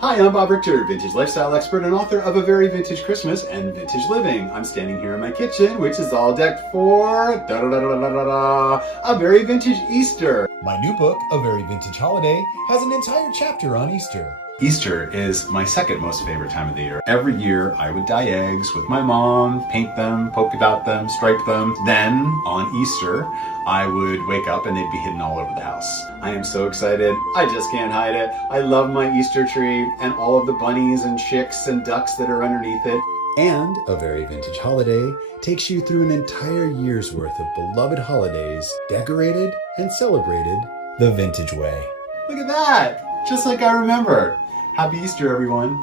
Hi, I'm Bob Richter, vintage lifestyle expert and author of A Very Vintage Christmas and Vintage Living. I'm standing here in my kitchen, which is all decked for a very vintage Easter. My new book, A Very Vintage Holiday, has an entire chapter on Easter. Easter is my second most favorite time of the year. Every year I would dye eggs with my mom, paint them, polka dot them, stripe them. Then on Easter, I would wake up and they'd be hidden all over the house. I am so excited. I just can't hide it. I love my Easter tree and all of the bunnies and chicks and ducks that are underneath it. And A Very Vintage Holiday takes you through an entire year's worth of beloved holidays, decorated and celebrated the vintage way. Look at that! Just like I remember. Happy Easter, everyone.